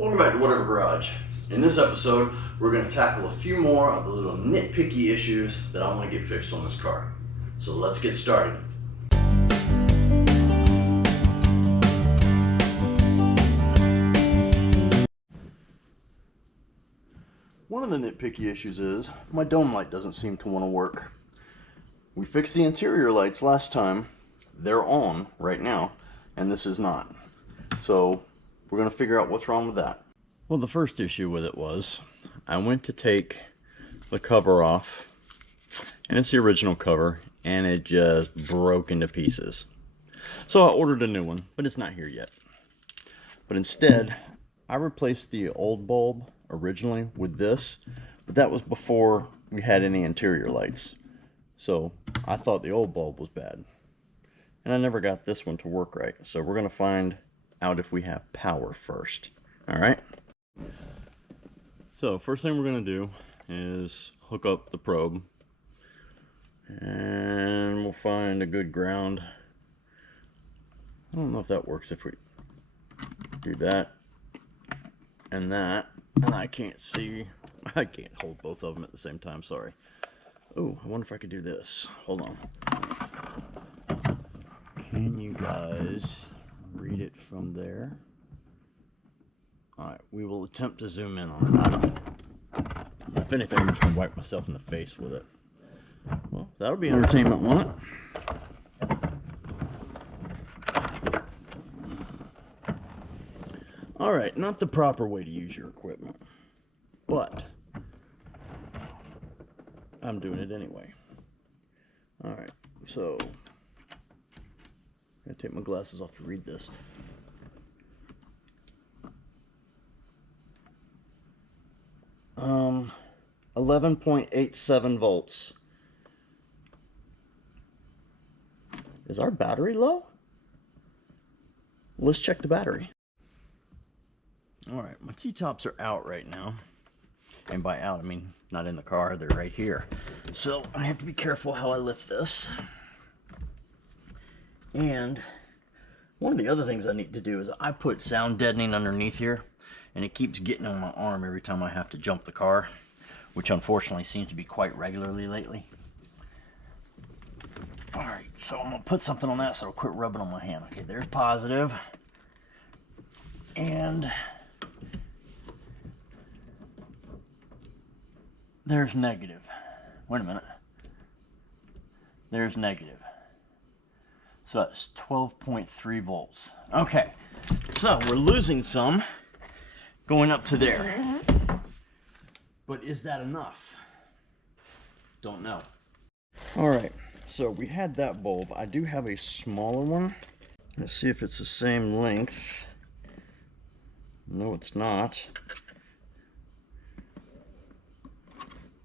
Welcome back to Whatever Garage. In this episode, we're going to tackle a few more of the little nitpicky issues that I want to get fixed on this car. So let's get started. One of the nitpicky issues is my dome light doesn't seem to want to work. We fixed the interior lights last time. They're on right now, and this is not. So we're going to figure out what's wrong with that. Well, the first issue with it was I went to take the cover off, and it's the original cover, and it just broke into pieces. So I ordered a new one, but it's not here yet. But instead, I replaced the old bulb originally with this, but that was before we had any interior lights. So I thought the old bulb was bad. And I never got this one to work right. So we're going to find out if we have power first. Alright? So first thing we're going to do is hook up the probe. And we'll find a good ground. I don't know if that works if we do that and that. And I can't see. I can't hold both of them at the same time, sorry. Oh, I wonder if I could do this. Hold on. Can you guys read it from there? Alright, we will attempt to zoom in on it. If anything, I'm just going to wipe myself in the face with it. Well, that'll be entertainment, won't it? Alright, not the proper way to use your equipment, but I'm doing it anyway. Alright, so I'm going to take my glasses off to read this. 11.87 volts. Is our battery low? Let's check the battery. Alright, my T-tops are out right now. And by out, I mean not in the car, they're right here. So I have to be careful how I lift this. And one of the other things I need to do is I put sound deadening underneath here, and it keeps getting on my arm every time I have to jump the car, which unfortunately seems to be quite regularly lately. Alright, so I'm going to put something on that so it'll quit rubbing on my hand. Okay, there's positive. And there's negative. Wait a minute. There's negative. So that's 12.3 volts. Okay, so we're losing some going up to there. But is that enough? Don't know. Alright, so we had that bulb. I do have a smaller one. Let's see if it's the same length. No, it's not.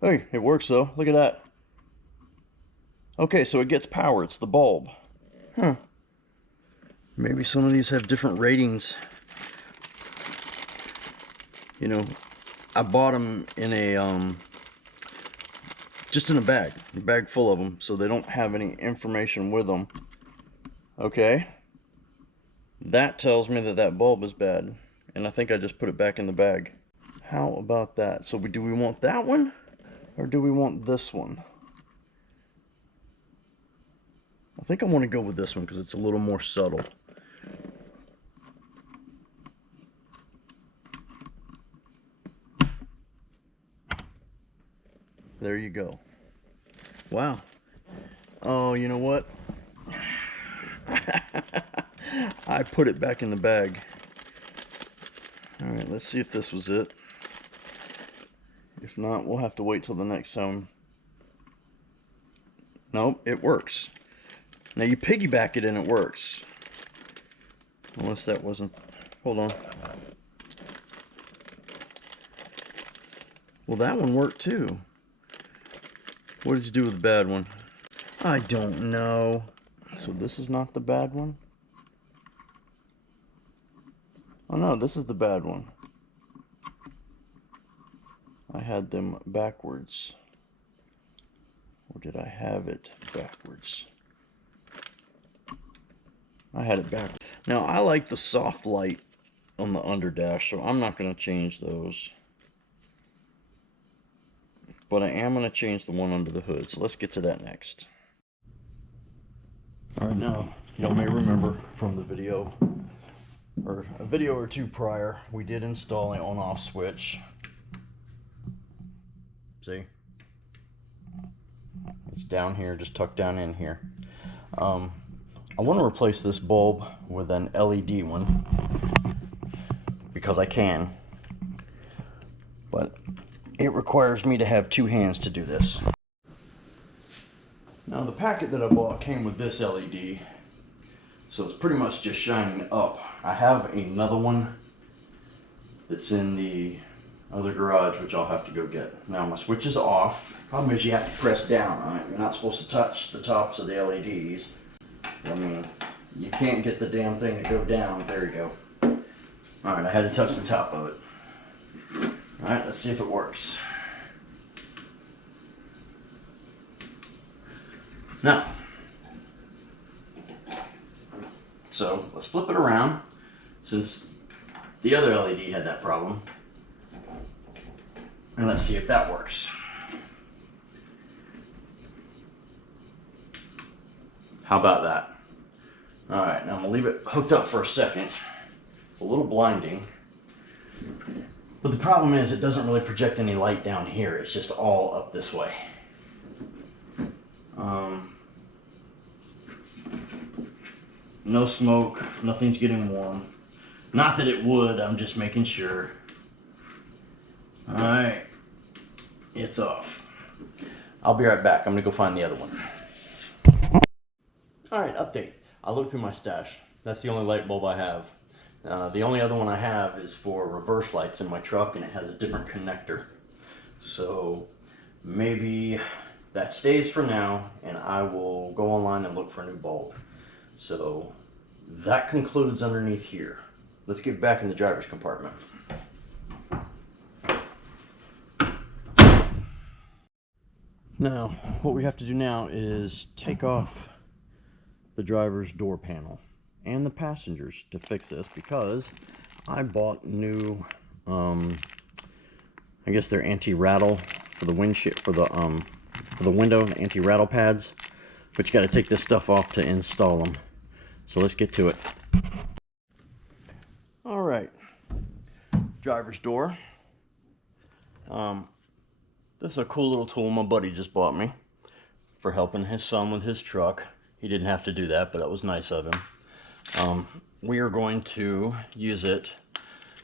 Hey, it works though. Look at that. Okay, so it gets power. It's the bulb. Huh. Maybe some of these have different ratings. You know, I bought them in a, just in a bag full of them, so they don't have any information with them. Okay. That tells me that that bulb is bad, and I think I just put it back in the bag. How about that? So do we want that one, or do we want this one? I think I want to go with this one because it's a little more subtle. There you go. Wow. Oh, you know what? I put it back in the bag. Alright, let's see if this was it. If not, we'll have to wait till the next time. Nope, it works. Now you piggyback it and it works. Unless that wasn't... Hold on. Well, that one worked too. What did you do with the bad one? I don't know. So this is not the bad one? Oh no, this is the bad one. I had them backwards. Or did I have it backwards? I had it back. Now I like the soft light on the under dash, so I'm not going to change those. But I am going to change the one under the hood, so let's get to that next. Alright, now, y'all may remember from the video, or a video or two prior, we did install an on-off switch. See? It's down here, just tucked down in here. I want to replace this bulb with an LED one, because I can. But it requires me to have two hands to do this. Now the packet that I bought came with this LED, so it's pretty much just shining up. I have another one that's in the other garage, which I'll have to go get. Now my switch is off. Problem is you have to press down on it. You're not supposed to touch the tops of the LEDs. I mean, you can't get the damn thing to go down. There you go. Alright, I had to touch the top of it. Alright, let's see if it works. Now, so let's flip it around, since the other LED had that problem. And let's see if that works. How about that? Alright, now I'm going to leave it hooked up for a second. It's a little blinding. But the problem is it doesn't really project any light down here. It's just all up this way. No smoke, nothing's getting warm. Not that it would, I'm just making sure. Alright, it's off. I'll be right back. I'm going to go find the other one. Alright, update. I looked through my stash. That's the only light bulb I have. The only other one I have is for reverse lights in my truck, and it has a different connector. So maybe that stays for now, and I will go online and look for a new bulb. So that concludes underneath here. Let's get back in the driver's compartment. Now, what we have to do now is take off the driver's door panel and the passengers to fix this, because I bought new, I guess they're anti-rattle for the windshield, for the window, anti-rattle pads. But you got to take this stuff off to install them. So let's get to it. All right, driver's door. This is a cool little tool my buddy just bought me for helping his son with his truck. He didn't have to do that, but that was nice of him. We are going to use it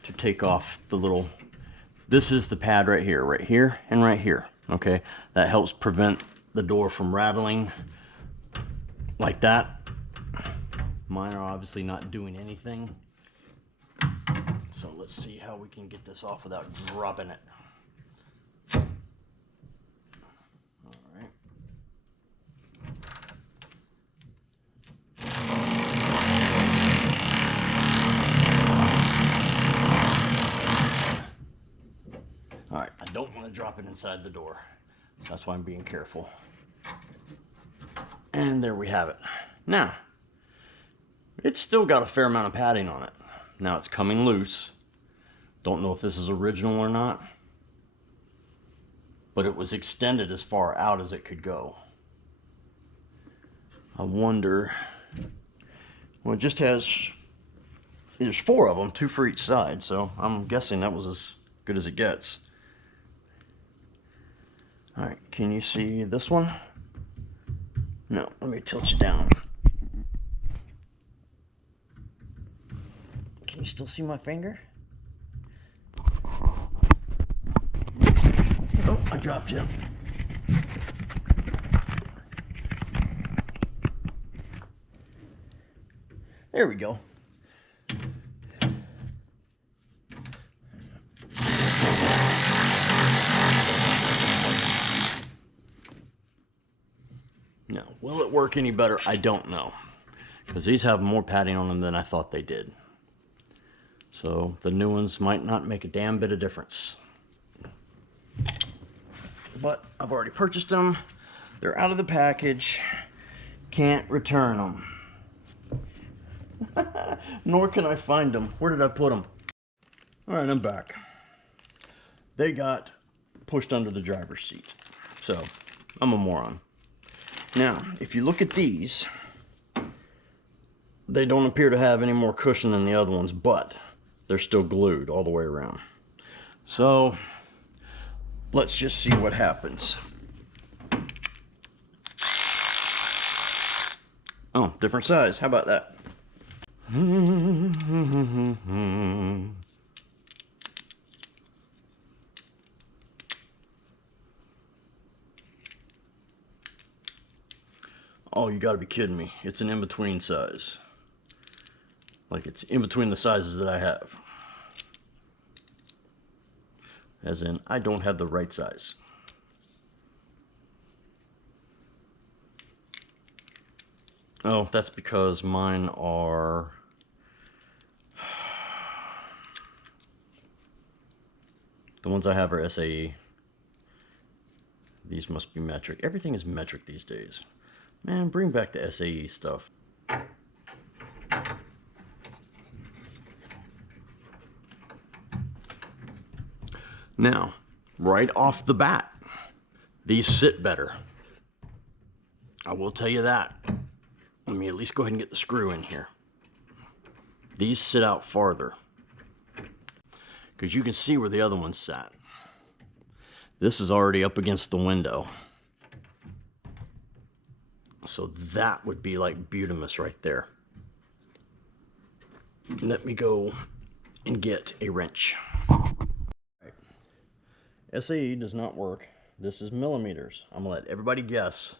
to take off the little, this is the pad right here, and right here. Okay, that helps prevent the door from rattling like that. Mine are obviously not doing anything. So let's see how we can get this off without dropping it. Alright. Alright, I don't want to drop it inside the door. That's why I'm being careful. And there we have it. Now, it's still got a fair amount of padding on it. Now it's coming loose. Don't know if this is original or not, but it was extended as far out as it could go. I wonder, well, it just has, there's 4 of them, 2 for each side, so I'm guessing that was as good as it gets. Alright, can you see this one? No, let me tilt you down. Can you still see my finger? Oh, I dropped you. There we go. Now, will it work any better? I don't know, because these have more padding on them than I thought they did. So the new ones might not make a damn bit of difference. But I've already purchased them. They're out of the package. Can't return them. Nor can I find them. Where did I put them? All right, I'm back. They got pushed under the driver's seat. So, I'm a moron. Now, if you look at these, they don't appear to have any more cushion than the other ones, but they're still glued all the way around. So, let's just see what happens. Oh, different size. How about that? Oh, you gotta be kidding me. It's an in-between size. Like it's in between the sizes that I have. As in, I don't have the right size. Oh, that's because mine are... The ones I have are SAE. These must be metric. Everything is metric these days. Man, bring back the SAE stuff. Now, right off the bat, these sit better. I will tell you that. Let me at least go ahead and get the screw in here. These sit out farther, because you can see where the other ones sat. This is already up against the window. So that would be like butamus right there. Let me go and get a wrench. Right. SAE does not work. This is millimeters. I'm gonna let everybody guess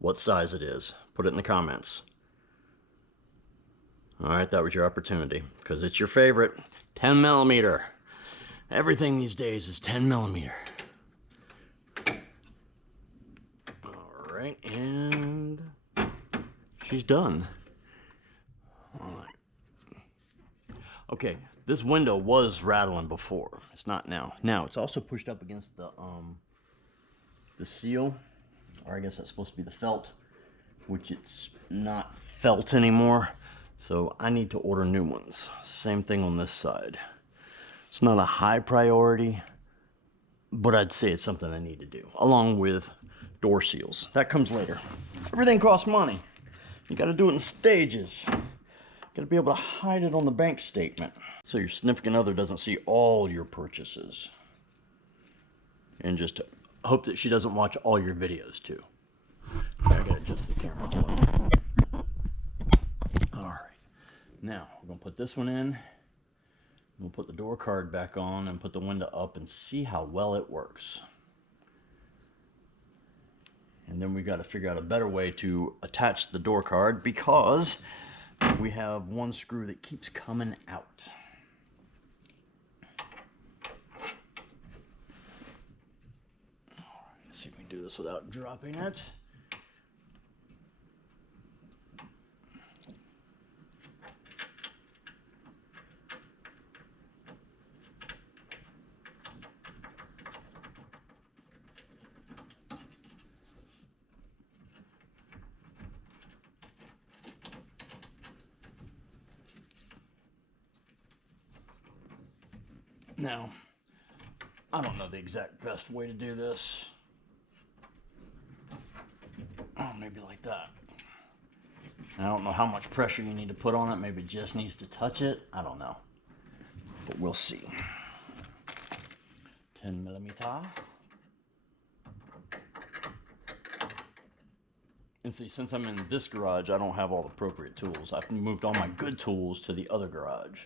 what size it is. Put it in the comments. All right, that was your opportunity, because it's your favorite. 10 millimeter. Everything these days is 10 millimeter. All right, and she's done. All right. Okay, this window was rattling before. It's not now. Now it's also pushed up against the seal, or I guess that's supposed to be the felt, which it's not felt anymore. So I need to order new ones. Same thing on this side. It's not a high priority, but I'd say it's something I need to do, along with door seals. That comes later. Everything costs money. You gotta do it in stages. You gotta be able to hide it on the bank statement, so your significant other doesn't see all your purchases. And just hope that she doesn't watch all your videos too. I gotta adjust the camera. All right. Now, we're gonna put this one in. We'll put the door card back on and put the window up and see how well it works. And then we got to figure out a better way to attach the door card, because we have one screw that keeps coming out. All right, let's see if we can do this without dropping it. Now, I don't know the exact best way to do this. Oh, maybe like that. I don't know how much pressure you need to put on it. Maybe it just needs to touch it. I don't know. But we'll see. 10 millimeter. And see, since I'm in this garage, I don't have all the appropriate tools. I've moved all my good tools to the other garage.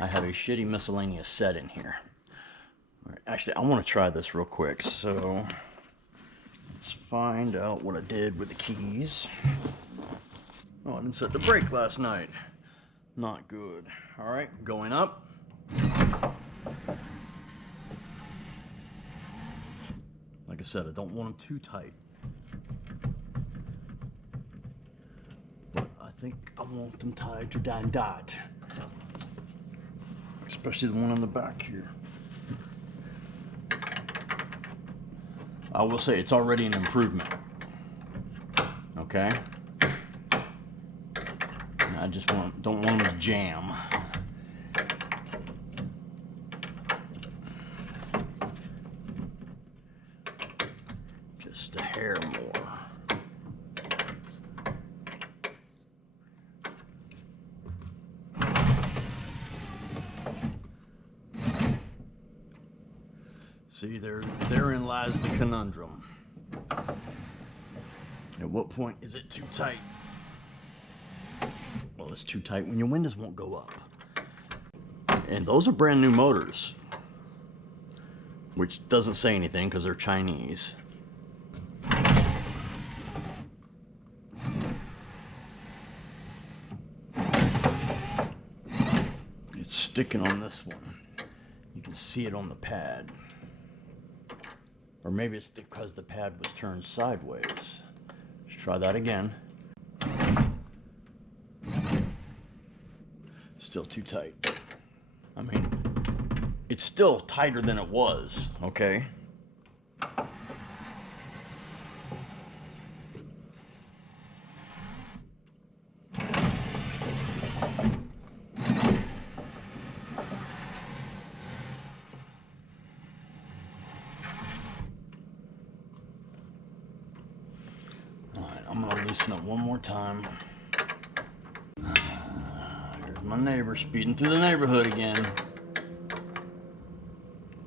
I have a shitty miscellaneous set in here. All right, actually, I want to try this real quick. So let's find out what I did with the keys. Oh, I didn't set the brake last night. Not good. All right, going up. Like I said, I don't want them too tight. But I think I want them tied to dot dot. Especially the one on the back here. I will say it's already an improvement. Okay? I just don't want them to jam. just a hair more. See, therein lies the conundrum. At what point is it too tight? Well, it's too tight when your windows won't go up. And those are brand new motors, which doesn't say anything because they're Chinese. It's sticking on this one. You can see it on the pad. Or maybe it's because the pad was turned sideways. Let's try that again. Still too tight. I mean, it's still tighter than it was, okay? I'm gonna loosen up one more time. Here's my neighbor speeding through the neighborhood again.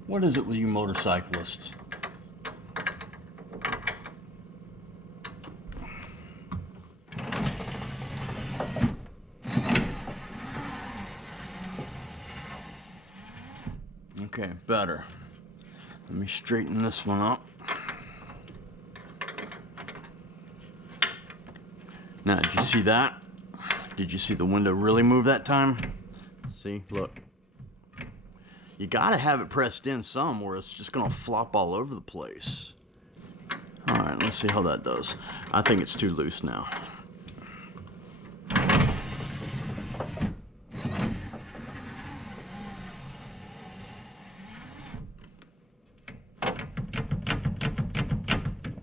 What is it with you motorcyclists? Okay, better. Let me straighten this one up. Now, did you see that? Did you see the window really move that time? See, look. You gotta have it pressed in some or it's just gonna flop all over the place. All right, let's see how that does. I think it's too loose now.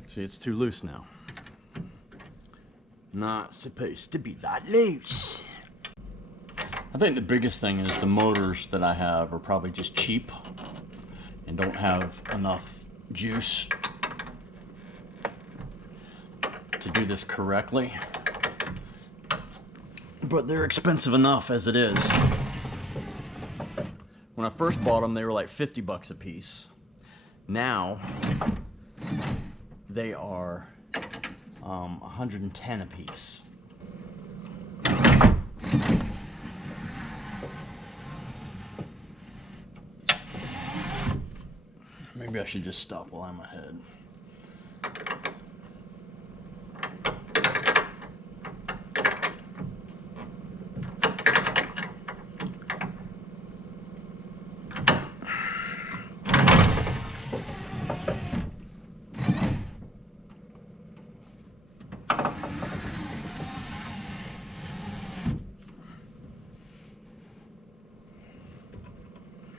See, it's too loose now. Not supposed to be that loose. I think the biggest thing is the motors that I have are probably just cheap and don't have enough juice to do this correctly. But they're expensive enough as it is. When I first bought them, they were like 50 bucks a piece. Now, they are 110 a piece. Maybe I should just stop while I'm ahead.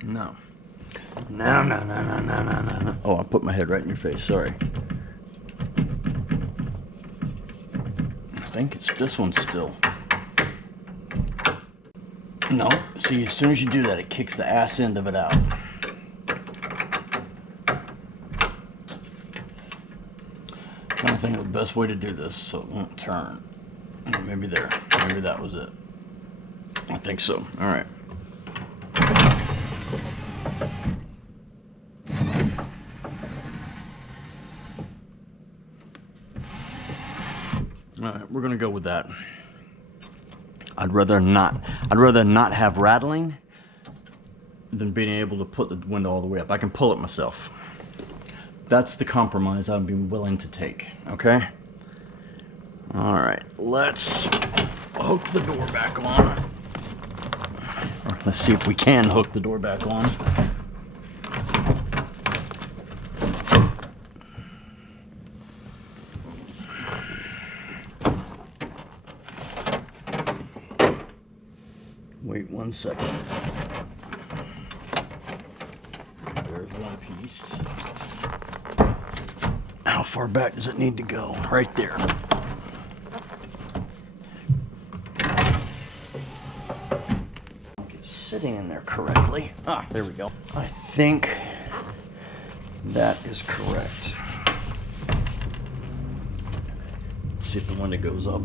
No. No. Oh, I put my head right in your face. Sorry. I think it's this one still. No. See, as soon as you do that, it kicks the ass end of it out. I'm trying to think of the best way to do this so it won't turn. Maybe there. Maybe that was it. I think so. All right. Alright, we're gonna go with that. I'd rather not have rattling than being able to put the window all the way up. I can pull it myself. That's the compromise I'd be willing to take, okay? Alright, let's hook the door back on. Or let's see if we can hook the door back on. Wait 1 second. There's one piece. How far back does it need to go? Right there. It's sitting in there correctly. Ah, there we go. I think that is correct. see if the window goes up.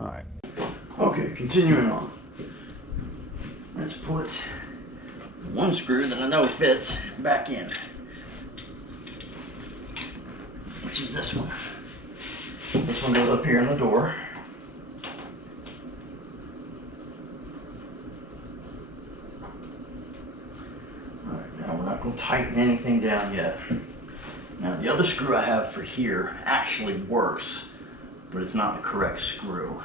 Alright. Okay, continuing on. Let's put one screw that I know fits back in, which is this one. This one goes up here in the door. Alright, now we're not going to tighten anything down yet. Now the other screw I have for here actually works, but it's not the correct screw.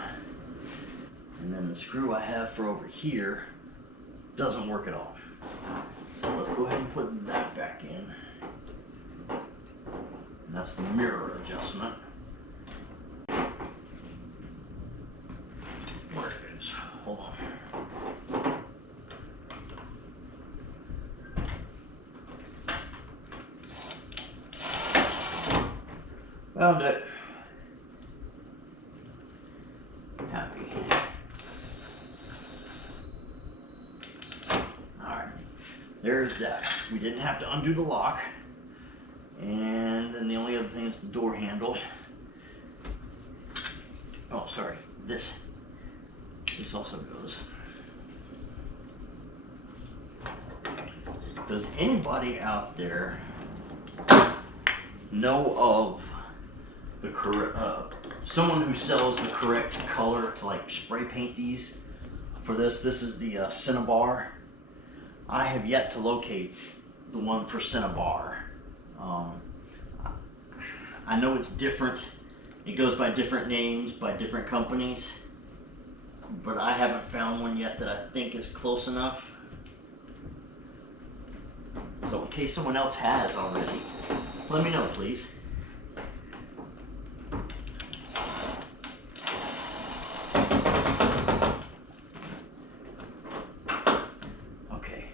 And then the screw I have for over here doesn't work at all. So let's go ahead and put that back in. And that's the mirror adjustment. Where it is. Hold on. Found it. Happy. Alright. There's that. We didn't have to undo the lock. And then the only other thing is the door handle. Oh, sorry. This also goes. Does anybody out there know of the correct someone who sells the correct color to like spray paint these for this? This is the Cinnabar. I have yet to locate the one for Cinnabar. I know it's different. It goes by different names by different companies, but I haven't found one yet that I think is close enough. So in case someone else has already, let me know, please. Okay.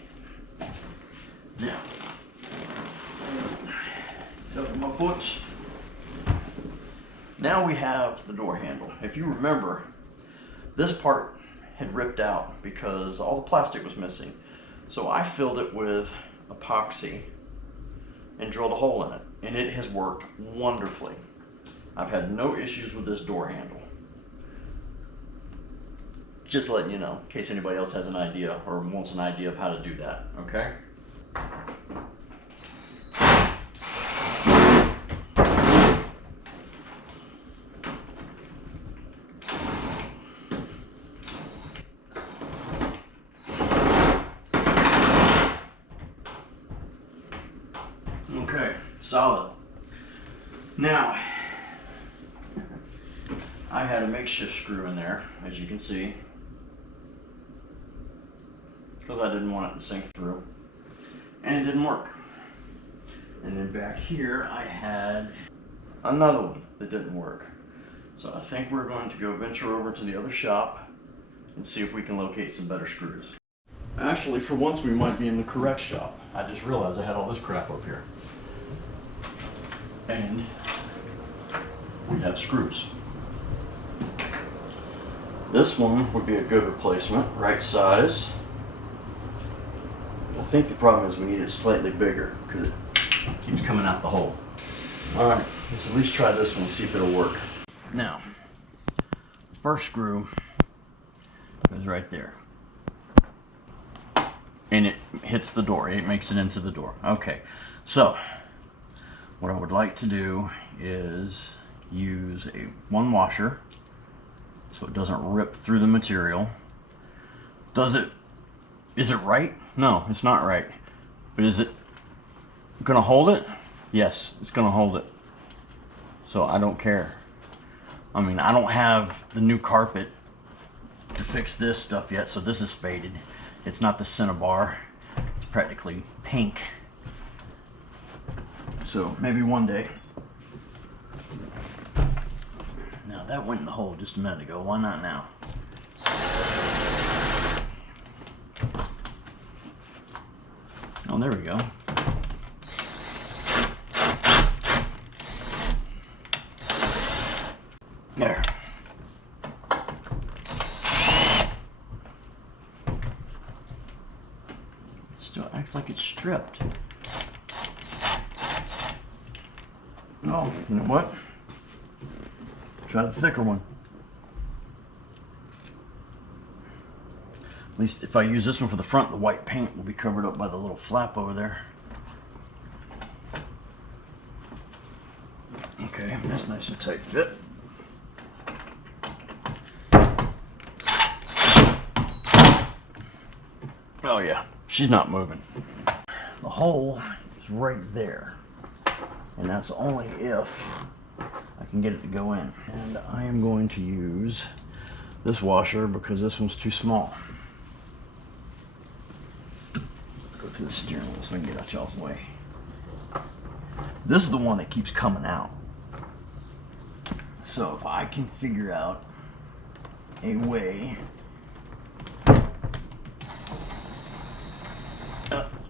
Now, go to my books. Now we have the door handle. If you remember, this part had ripped out because all the plastic was missing. So I filled it with epoxy and drilled a hole in it, and it has worked wonderfully. I've had no issues with this door handle. Just letting you know, in case anybody else has an idea or wants an idea of how to do that, okay? Okay, solid. Now, I had a makeshift screw in there, as you can see, because I didn't want it to sink through, and it didn't work. And then back here, I had another one that didn't work. So I think we're going to go venture over to the other shop and see if we can locate some better screws. Actually, for once, we might be in the correct shop. I just realized I had all this crap up here. And we have screws. This one would be a good replacement, right size. I think the problem is we need it slightly bigger because it keeps coming out the hole. Alright, let's at least try this one and see if it'll work. Now, first screw is right there. And it hits the door, it makes it into the door. Okay, so what I would like to do is use one washer so it doesn't rip through the material. Is it right? No, it's not right. But is it gonna hold it? Yes, it's gonna hold it. So I don't care. I mean, I don't have the new carpet to fix this stuff yet, so this is faded. It's not the Cinnabar. It's practically pink. So maybe one day. Now that went in the hole just a minute ago. Why not now? Oh, there we go. There. Looks like it's stripped. Oh, you know what? Try the thicker one. At least if I use this one for the front, the white paint will be covered up by the little flap over there. Okay, that's nice and tight fit. Oh yeah, she's not moving. The hole is right there. And that's only if I can get it to go in. And I am going to use this washer because this one's too small. Go through the steering wheel so I can get out y'all's way. This is the one that keeps coming out. So if I can figure out a way,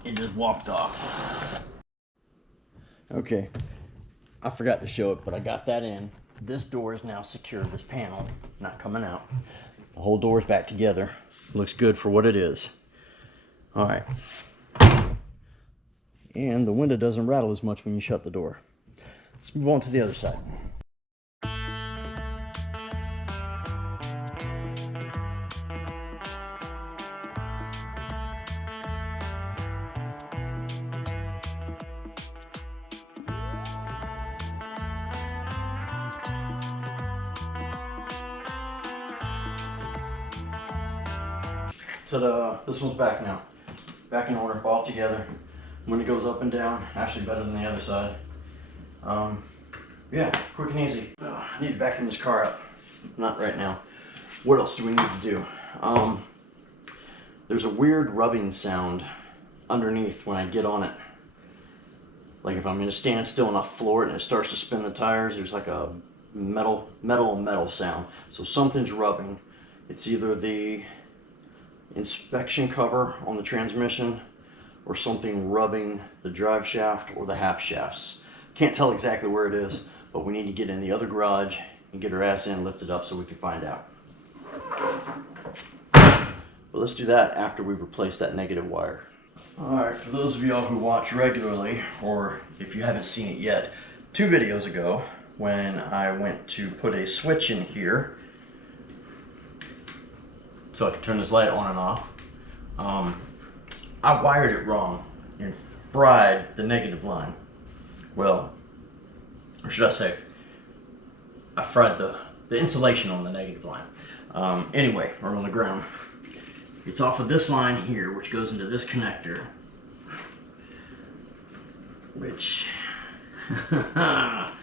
it just walked off. Okay, I forgot to show it, but I got that in. This door is now secure, this panel, not coming out. The whole door is back together. Looks good for what it is. All right. And the window doesn't rattle as much when you shut the door. Let's move on to the other side. Ta-da! This one's back now. Back in order, all together. When it goes up and down, actually better than the other side. Yeah, quick and easy. I need to vacuum this car up. Not right now. What else do we need to do? There's a weird rubbing sound underneath when I get on it. Like if I'm in a standstill and I floor it and it starts to spin the tires, there's like a metal sound. So something's rubbing. It's either the inspection cover on the transmission or something rubbing the drive shaft or the half shafts. Can't tell exactly where it is, but we need to get in the other garage and get her ass in, lift it up so we can find out. But let's do that after we replace that negative wire. Alright, for those of y'all who watch regularly, or if you haven't seen it yet, 2 videos ago when I went to put a switch in here so I could turn this light on and off, I wired it wrong and fried the negative line. Well, or should I say, I fried the insulation on the negative line. Anyway, or on the ground. It's off of this line here, which goes into this connector, which I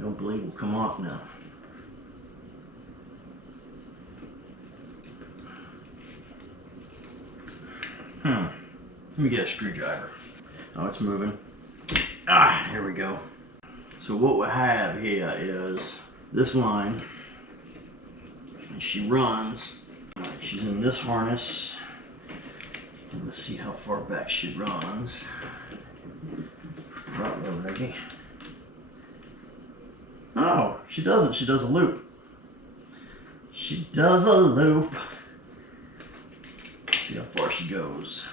don't believe will come off now. Let me get a screwdriver. Oh, it's moving. Ah, here we go. So what we have here is this line, and she runs. Right, she's in this harness. And let's see how far back she runs. Right, we're ready. Oh, she doesn't. She does a loop. She does a loop. Let's see how far she goes.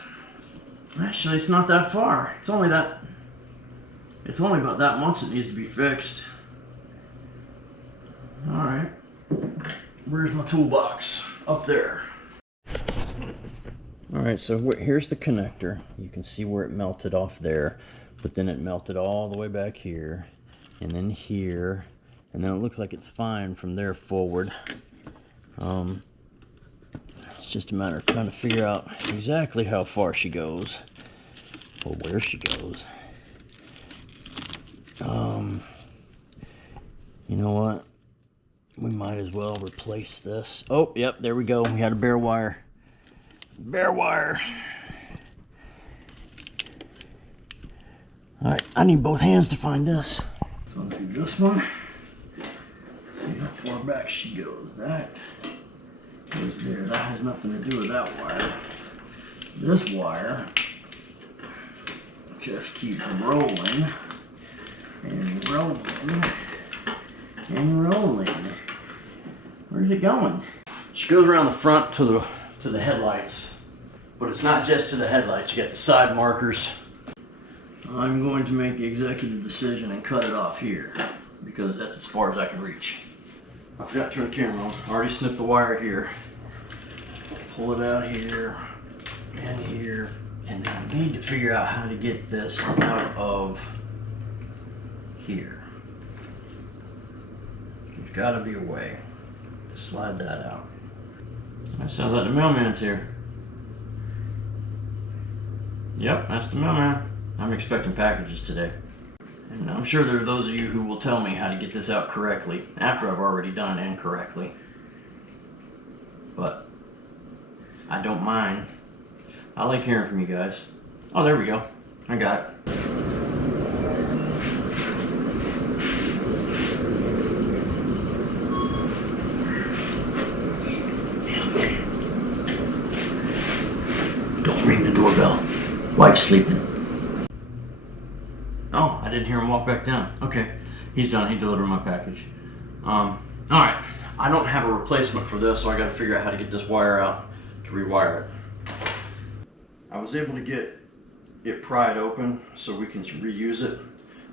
Actually, it's not that far. It's only about that much that needs to be fixed. All right. Where's my toolbox? Up there. All right, so here's the connector. You can see where it melted off there, but then it melted all the way back here, and then here, and then it looks like it's fine from there forward. It's just a matter of trying to figure out exactly how far she goes, or where she goes. You know what? We might as well replace this. Oh, yep, there we go. We had a bare wire. Bare wire. All right, I need both hands to find this. So I'll do this one. See how far back she goes. That goes there. That has nothing to do with that wire. This wire just keeps rolling and rolling and rolling. Where's it going? She goes around the front to the headlights. But it's not just to the headlights, you got the side markers. I'm going to make the executive decision and cut it off here because that's as far as I can reach. I forgot to turn the camera on. I already snipped the wire here. Pull it out here and here, and then I need to figure out how to get this out of here. There's got to be a way to slide that out. That sounds like the mailman's here. Yep, that's the mailman. I'm expecting packages today. And I'm sure there are those of you who will tell me how to get this out correctly after I've already done it incorrectly. But I don't mind. I like hearing from you guys. Oh, there we go. I got it. Don't ring the doorbell. Wife's sleeping. Oh, I didn't hear him walk back down. Okay, he's done. He delivered my package. All right. I don't have a replacement for this, so I got to figure out how to get this wire out to rewire it. I was able to get it pried open so we can reuse it.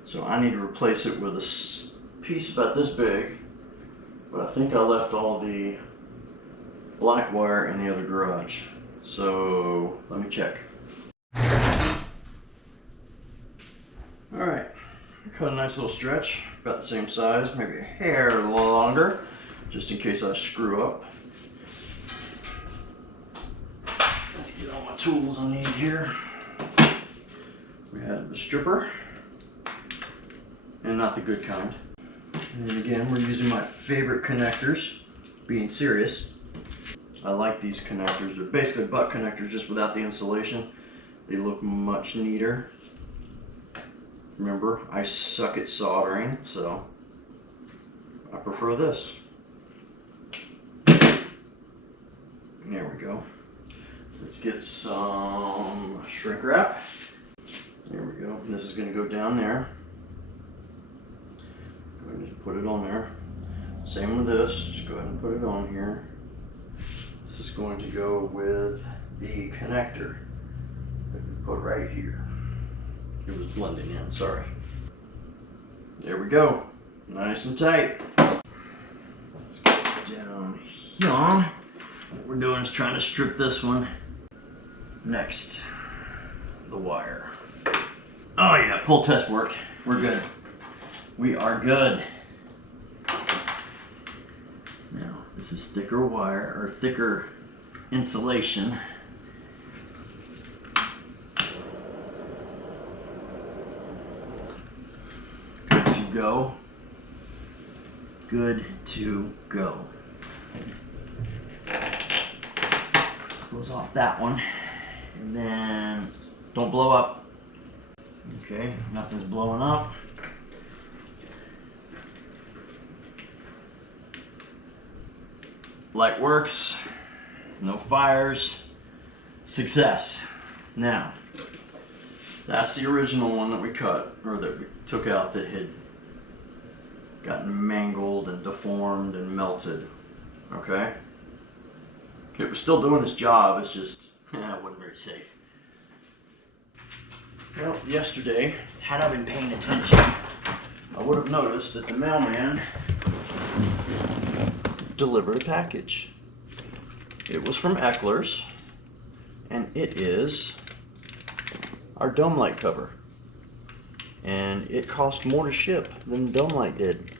So I need to replace it with a piece about this big, but I think I left all the black wire in the other garage. So let me check. All right, cut a nice little stretch, about the same size, maybe a hair longer, just in case I screw up. Let's get all my tools I need here. We have the stripper, and not the good kind. And again, we're using my favorite connectors, being serious. I like these connectors. They're basically butt connectors, just without the insulation. They look much neater. Remember, I suck at soldering, so I prefer this. There we go. Let's get some shrink wrap. There we go. And this is going to go down there. Go ahead and just put it on there. Same with this. Just go ahead and put it on here. This is going to go with the connector that we put right here. It was blending in, sorry. There we go. Nice and tight. Let's get it down here. What we're doing is trying to strip this one. Next, the wire. Oh yeah, pull test work. We're good. We are good. Now, this is thicker wire, or thicker insulation. Go. Good to go. Close off that one, and then don't blow up. Okay, nothing's blowing up. Light works, no fires, success. Now, that's the original one that we cut, or that we took out, that had gotten mangled and deformed and melted. Okay? It was still doing its job, it's just, it wasn't very safe. Well, yesterday, had I been paying attention, I would have noticed that the mailman delivered a package. It was from Eckler's, and it is our Domelight cover. And it cost more to ship than Domelight did.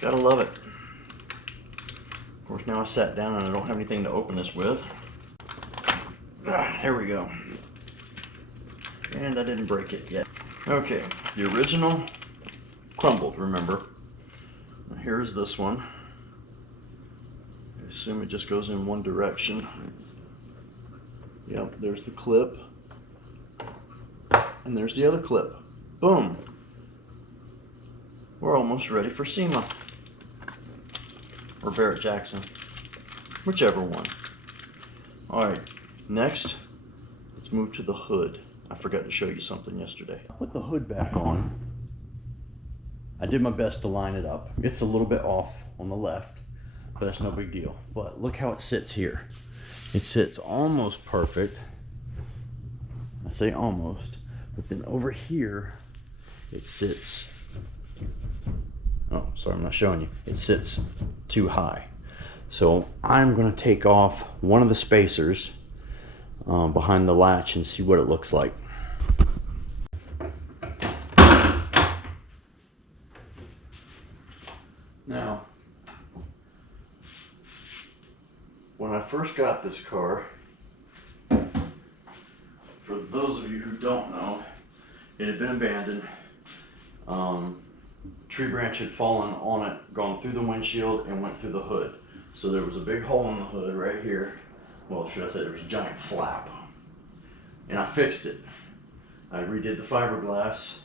Gotta love it. Of course, now I sat down and I don't have anything to open this with. There we go. And I didn't break it yet. Okay, the original crumbled, remember. Now here's this one. I assume it just goes in one direction. Yep, there's the clip. And there's the other clip. Boom. We're almost ready for SEMA. Or Barrett Jackson. Whichever one. Alright, next, let's move to the hood. I forgot to show you something yesterday. I put the hood back on. I did my best to line it up. It's a little bit off on the left, but that's no big deal. But look how it sits here. It sits almost perfect. I say almost, but then over here, it sits, oh, sorry, I'm not showing you. It sits too high. So I'm gonna take off one of the spacers behind the latch and see what it looks like. Now, when I first got this car, for those of you who don't know, it had been abandoned. Tree branch had fallen on it, gone through the windshield and went through the hood. So there was a big hole in the hood right here. Well, should I say there was a giant flap. And I fixed it. I redid the fiberglass.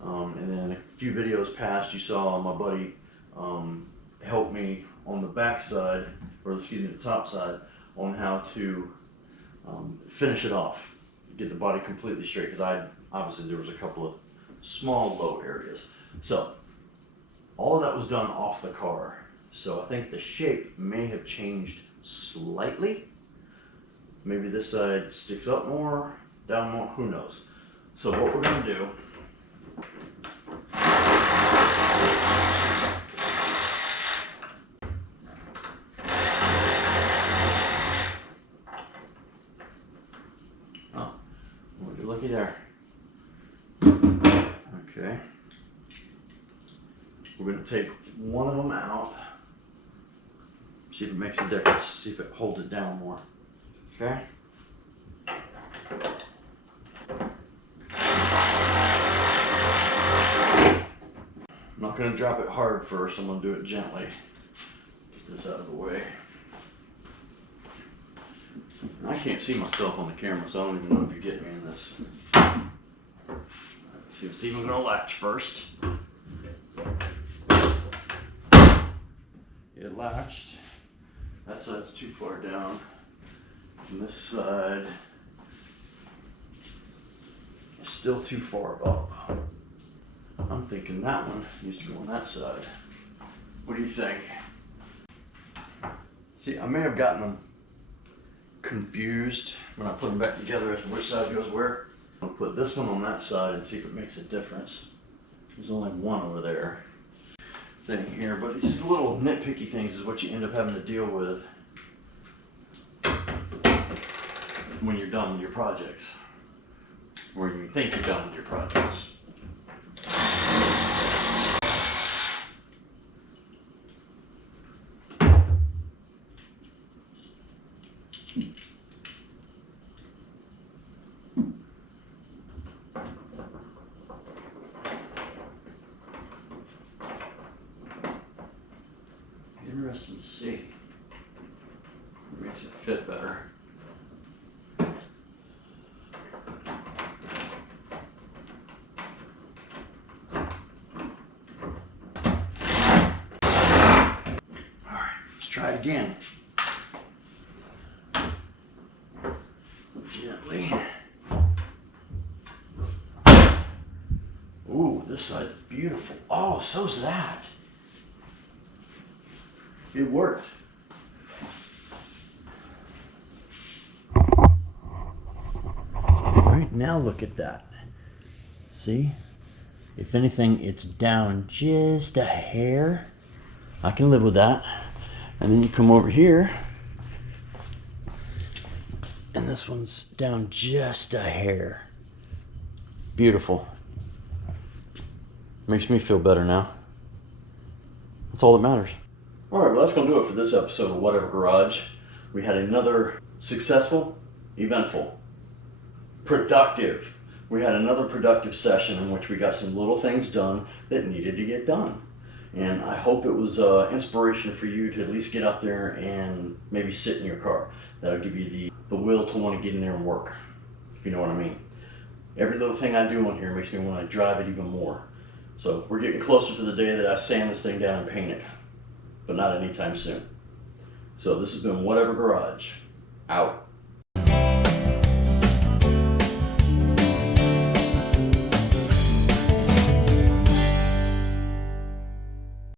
And then a few videos past, you saw my buddy help me on the back side, or excuse me, the top side, on how to finish it off. Get the body completely straight, because obviously there was a couple of small low areas. So all of that was done off the car. So I think the shape may have changed slightly. Maybe this side sticks up more, down more, who knows. So what we're gonna do, oh, well, you're lucky there. Okay. We're going to take one of them out, see if it makes a difference, see if it holds it down more. Okay? I'm not going to drop it hard first, I'm going to do it gently. Get this out of the way. I can't see myself on the camera, so I don't even know if you get me in this. Let's see if it's even going to latch first. It latched. That side's too far down. And this side is still too far up. I'm thinking that one needs to go on that side. What do you think? See, I may have gotten them confused when I put them back together as to which side goes where. I'll put this one on that side and see if it makes a difference. There's only one over there thing here, but these little nitpicky things is what you end up having to deal with when you're done with your projects, or you think you're done with your projects. Interesting to see. It makes it fit better. Alright, let's try it again. Gently. Ooh, this side's beautiful. Oh, so's that. It worked. All right, now look at that. See? If anything, it's down just a hair. I can live with that. And then you come over here, and this one's down just a hair. Beautiful. Makes me feel better now. That's all that matters. Alright, well that's going to do it for this episode of Whatever Garage. We had another successful, eventful, productive. We had another productive session in which we got some little things done that needed to get done. And I hope it was inspiration for you to at least get out there and maybe sit in your car. That'll give you the will to want to get in there and work, if you know what I mean. Every little thing I do on here makes me want to drive it even more. So we're getting closer to the day that I sand this thing down and paint it. But not anytime soon. So this has been Whatever Garage. Out.